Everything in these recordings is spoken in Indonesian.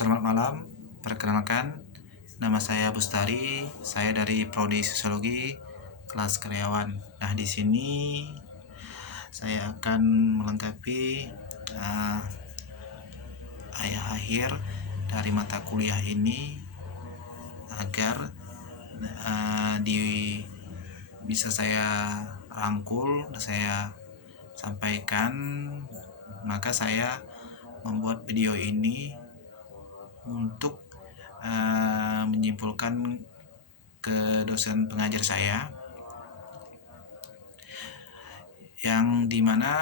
Selamat malam, perkenalkan, nama saya Bustari, saya dari Prodi Sosiologi, kelas karyawan. Nah, di sini saya akan melengkapi uh, ayah akhir dari mata kuliah ini agar bisa saya rangkul, saya sampaikan. Maka saya membuat video ini untuk menyimpulkan ke dosen pengajar saya, yang dimana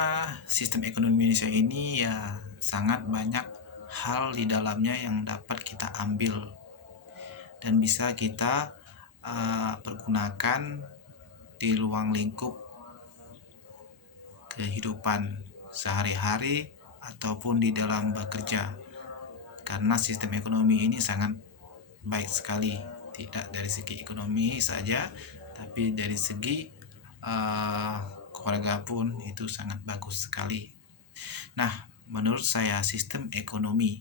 sistem ekonomi Indonesia ini ya sangat banyak hal di dalamnya yang dapat kita ambil dan bisa kita pergunakan di ruang lingkup kehidupan sehari-hari ataupun di dalam bekerja, karena sistem ekonomi ini sangat baik sekali, tidak dari segi ekonomi saja tapi dari segi keluarga pun itu sangat bagus sekali. Nah, menurut saya sistem ekonomi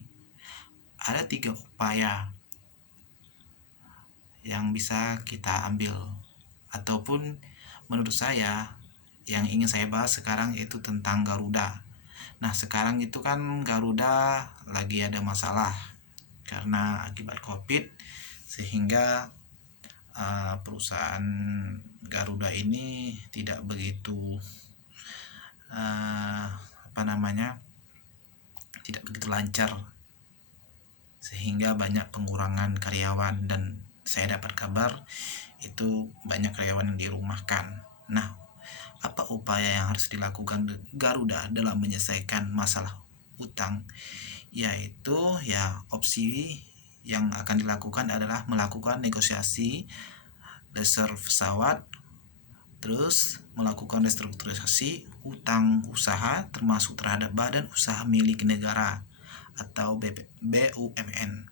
ada 3 upaya yang bisa kita ambil, ataupun menurut saya yang ingin saya bahas sekarang itu tentang Garuda. Nah, sekarang itu kan Garuda lagi ada masalah karena akibat COVID, sehingga perusahaan Garuda ini tidak begitu tidak begitu lancar, sehingga banyak pengurangan karyawan, dan saya dapat kabar itu banyak karyawan yang dirumahkan. Nah, apa upaya yang harus dilakukan Garuda dalam menyelesaikan masalah utang? Yaitu opsi yang akan dilakukan adalah melakukan negosiasi reserve pesawat, terus melakukan restrukturisasi utang usaha termasuk terhadap badan usaha milik negara atau BUMN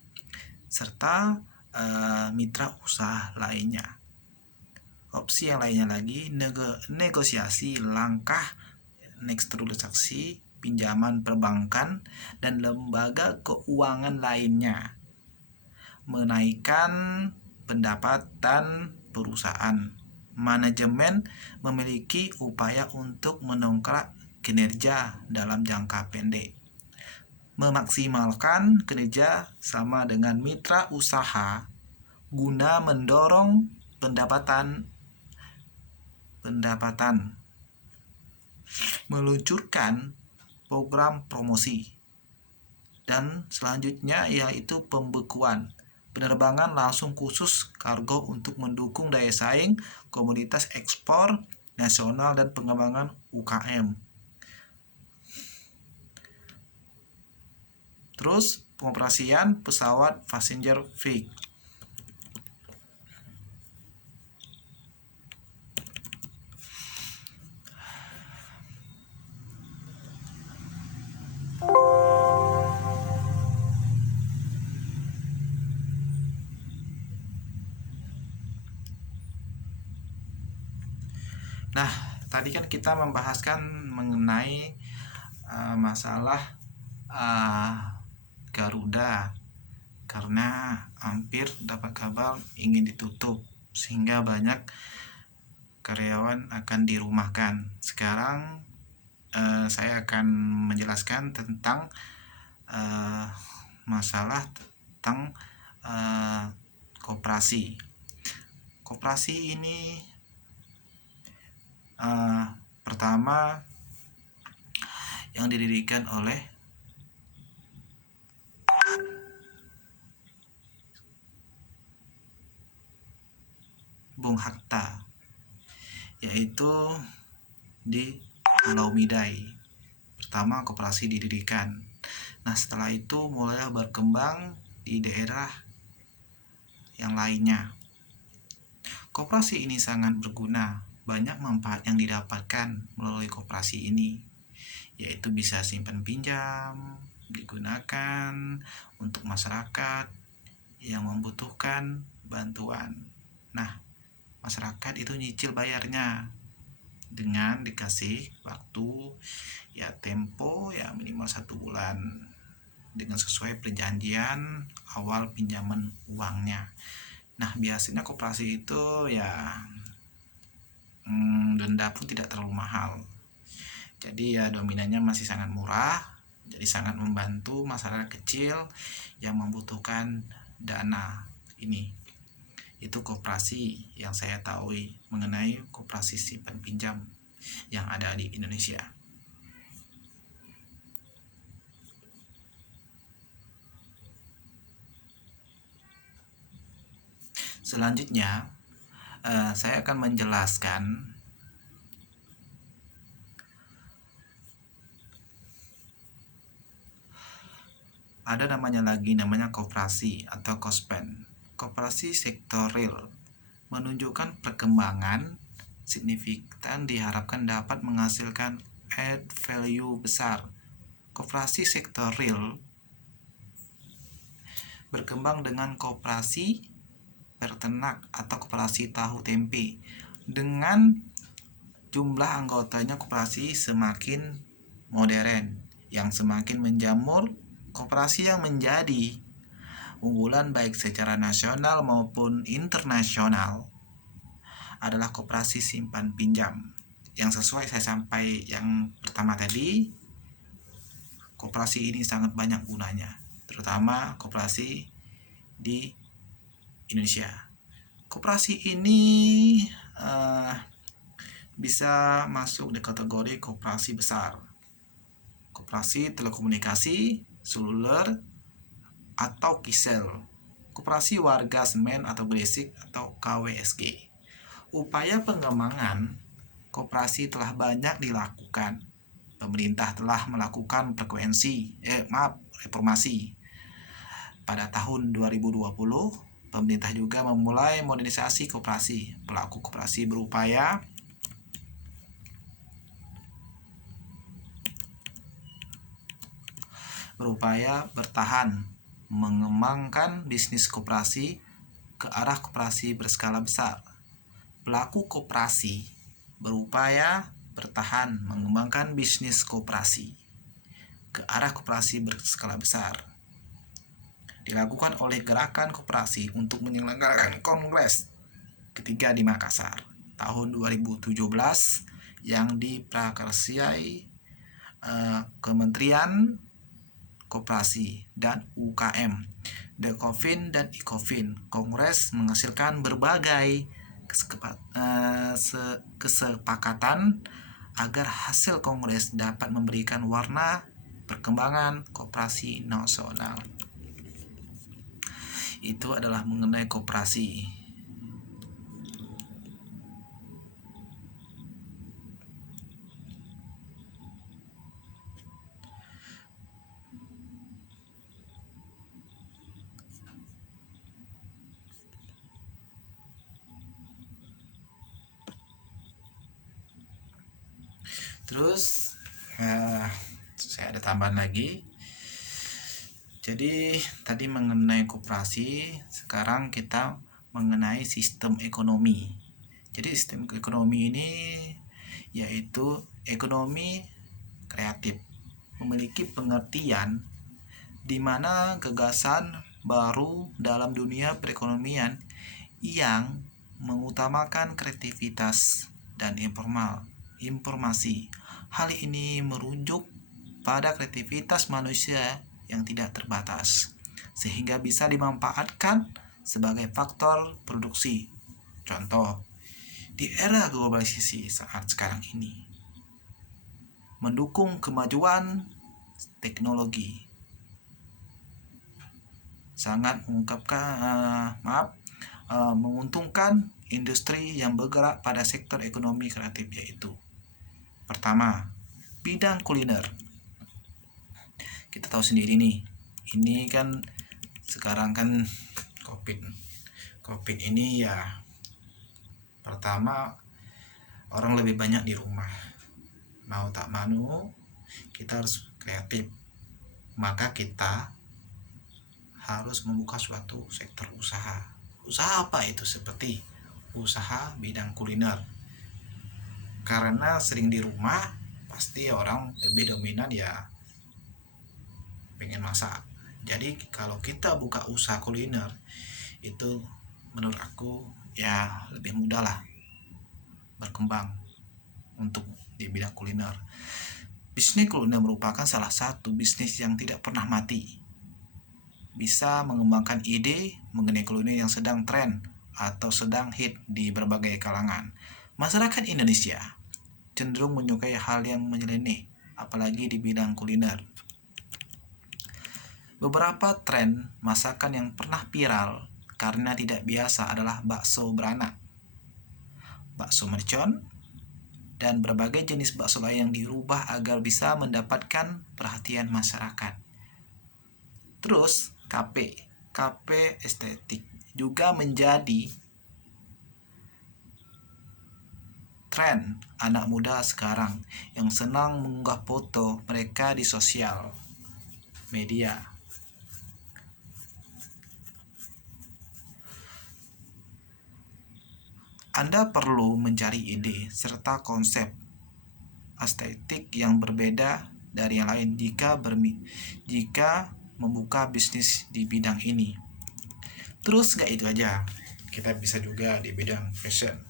serta mitra usaha lainnya. Opsi yang lainnya lagi, negosiasi langkah restrukturisasi pinjaman perbankan dan lembaga keuangan lainnya, menaikkan pendapatan perusahaan. Manajemen memiliki upaya untuk mendongkrak kinerja dalam jangka pendek, memaksimalkan kinerja sama dengan mitra usaha guna mendorong pendapatan, meluncurkan program promosi, dan selanjutnya yaitu pembekuan penerbangan langsung khusus kargo untuk mendukung daya saing komoditas ekspor nasional dan pengembangan UKM. Terus pengoperasian pesawat passenger flight. Nah, tadi kan kita membahaskan mengenai masalah Garuda, karena hampir dapat kabar ingin ditutup sehingga banyak karyawan akan dirumahkan. Sekarang saya akan menjelaskan tentang masalah tentang koperasi. Koperasi ini pertama yang didirikan oleh Bung Hatta, yaitu di Pulau Midai. Pertama koperasi didirikan. Nah, setelah itu mulai berkembang di daerah yang lainnya. Koperasi ini sangat berguna, banyak manfaat yang didapatkan melalui koperasi ini, yaitu bisa simpan pinjam, digunakan untuk masyarakat yang membutuhkan bantuan. Nah, masyarakat itu nyicil bayarnya dengan dikasih waktu tempo minimal 1 bulan. dengan sesuai perjanjian awal pinjaman uangnya. Nah, biasanya koperasi itu ya denda pun tidak terlalu mahal. Jadi ya dominannya masih sangat murah, jadi sangat membantu masyarakat kecil yang membutuhkan dana ini. Itu koperasi yang saya tahu mengenai koperasi simpan pinjam yang ada di Indonesia. Selanjutnya, saya akan menjelaskan ada namanya koperasi atau kospen. Koperasi sektor real menunjukkan perkembangan signifikan diharapkan dapat menghasilkan add value besar. Koperasi sektor real berkembang dengan koperasi peternak atau koperasi tahu tempe. Dengan jumlah anggotanya koperasi semakin modern yang semakin menjamur, koperasi yang menjadi unggulan baik secara nasional maupun internasional adalah koperasi simpan pinjam. Yang sesuai saya sampai yang pertama tadi, koperasi ini sangat banyak gunanya, terutama koperasi di Indonesia. Koperasi ini bisa masuk di kategori koperasi besar, koperasi telekomunikasi, seluler, atau kisel, koperasi warga semen atau gresik atau KWSG. Upaya pengembangan koperasi telah banyak dilakukan. Pemerintah telah melakukan reformasi. Pada tahun 2020, pemerintah juga memulai modernisasi koperasi. Pelaku koperasi berupaya bertahan, mengembangkan bisnis koperasi ke arah koperasi berskala besar. Pelaku koperasi berupaya bertahan, mengembangkan bisnis koperasi ke arah koperasi berskala besar. Dilakukan oleh Gerakan Koperasi untuk menyelenggarakan Kongres ketiga di Makassar tahun 2017 yang diprakarsai Kementerian Koperasi dan UKM, Dekofin dan Ikofin. Kongres menghasilkan berbagai kesepakatan agar hasil kongres dapat memberikan warna perkembangan koperasi nasional. Itu adalah mengenai koperasi. Terus saya ada tambahan lagi. Jadi tadi mengenai koperasi, sekarang kita mengenai sistem ekonomi. Jadi sistem ekonomi ini yaitu ekonomi kreatif, memiliki pengertian di mana gagasan baru dalam dunia perekonomian yang mengutamakan kreativitas dan informasi. Hal ini merujuk pada kreativitas manusia yang tidak terbatas, sehingga bisa dimanfaatkan sebagai faktor produksi. Contoh, di era globalisasi saat sekarang ini, mendukung kemajuan teknologi, sangat menguntungkan industri yang bergerak pada sektor ekonomi kreatif, yaitu pertama, bidang kuliner. Kita tahu sendiri nih, ini kan sekarang kan COVID ini ya, pertama orang lebih banyak di rumah, mau tak mau kita harus kreatif, maka kita harus membuka suatu sektor usaha. Usaha apa itu? Seperti usaha bidang kuliner. Karena sering di rumah, pasti orang lebih dominan ya pengen masak. Jadi kalau kita buka usaha kuliner itu menurut aku ya lebih mudah lah berkembang untuk di bidang kuliner. Bisnis kuliner merupakan salah satu bisnis yang tidak pernah mati. Bisa mengembangkan ide mengenai kuliner yang sedang tren atau sedang hit di berbagai kalangan. Masyarakat Indonesia cenderung menyukai hal yang menyeleneh, apalagi di bidang kuliner. Beberapa tren masakan yang pernah viral karena tidak biasa adalah bakso beranak, bakso mercon, dan berbagai jenis bakso lain yang dirubah agar bisa mendapatkan perhatian masyarakat. Terus kafe estetik juga menjadi tren anak muda sekarang yang senang mengunggah foto mereka di sosial media. Anda perlu mencari ide serta konsep estetik yang berbeda dari yang lain jika membuka bisnis di bidang ini. Terus gak itu aja, kita bisa juga di bidang fashion.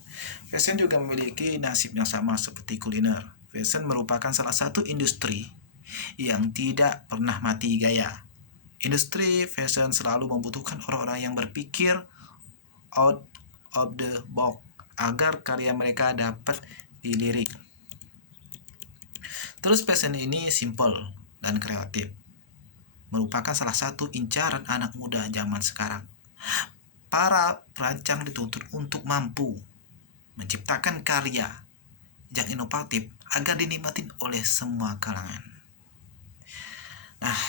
Fashion juga memiliki nasib yang sama seperti kuliner. Fashion merupakan salah satu industri yang tidak pernah mati gaya. Industri fashion selalu membutuhkan orang-orang yang berpikir out of the box agar karya mereka dapat dilirik. Terus fashion ini simple dan kreatif. Merupakan salah satu incaran anak muda zaman sekarang. Para perancang dituntut untuk mampu menciptakan karya yang inovatif agar dinikmatin oleh semua kalangan. Nah,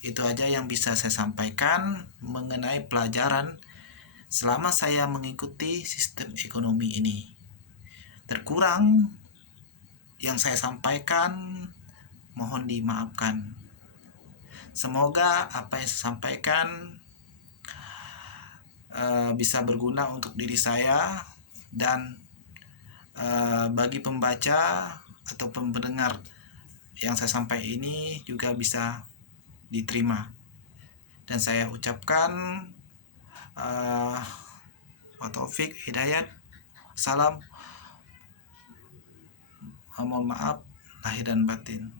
itu aja yang bisa saya sampaikan mengenai pelajaran selama saya mengikuti sistem ekonomi ini. Terkurang yang saya sampaikan mohon dimaafkan. Semoga apa yang saya sampaikan bisa berguna untuk diri saya dan bagi pembaca atau pendengar yang saya sampaikan ini juga bisa diterima. Dan saya ucapkan wa taufik hidayat. Salam. Mohon maaf lahir dan batin.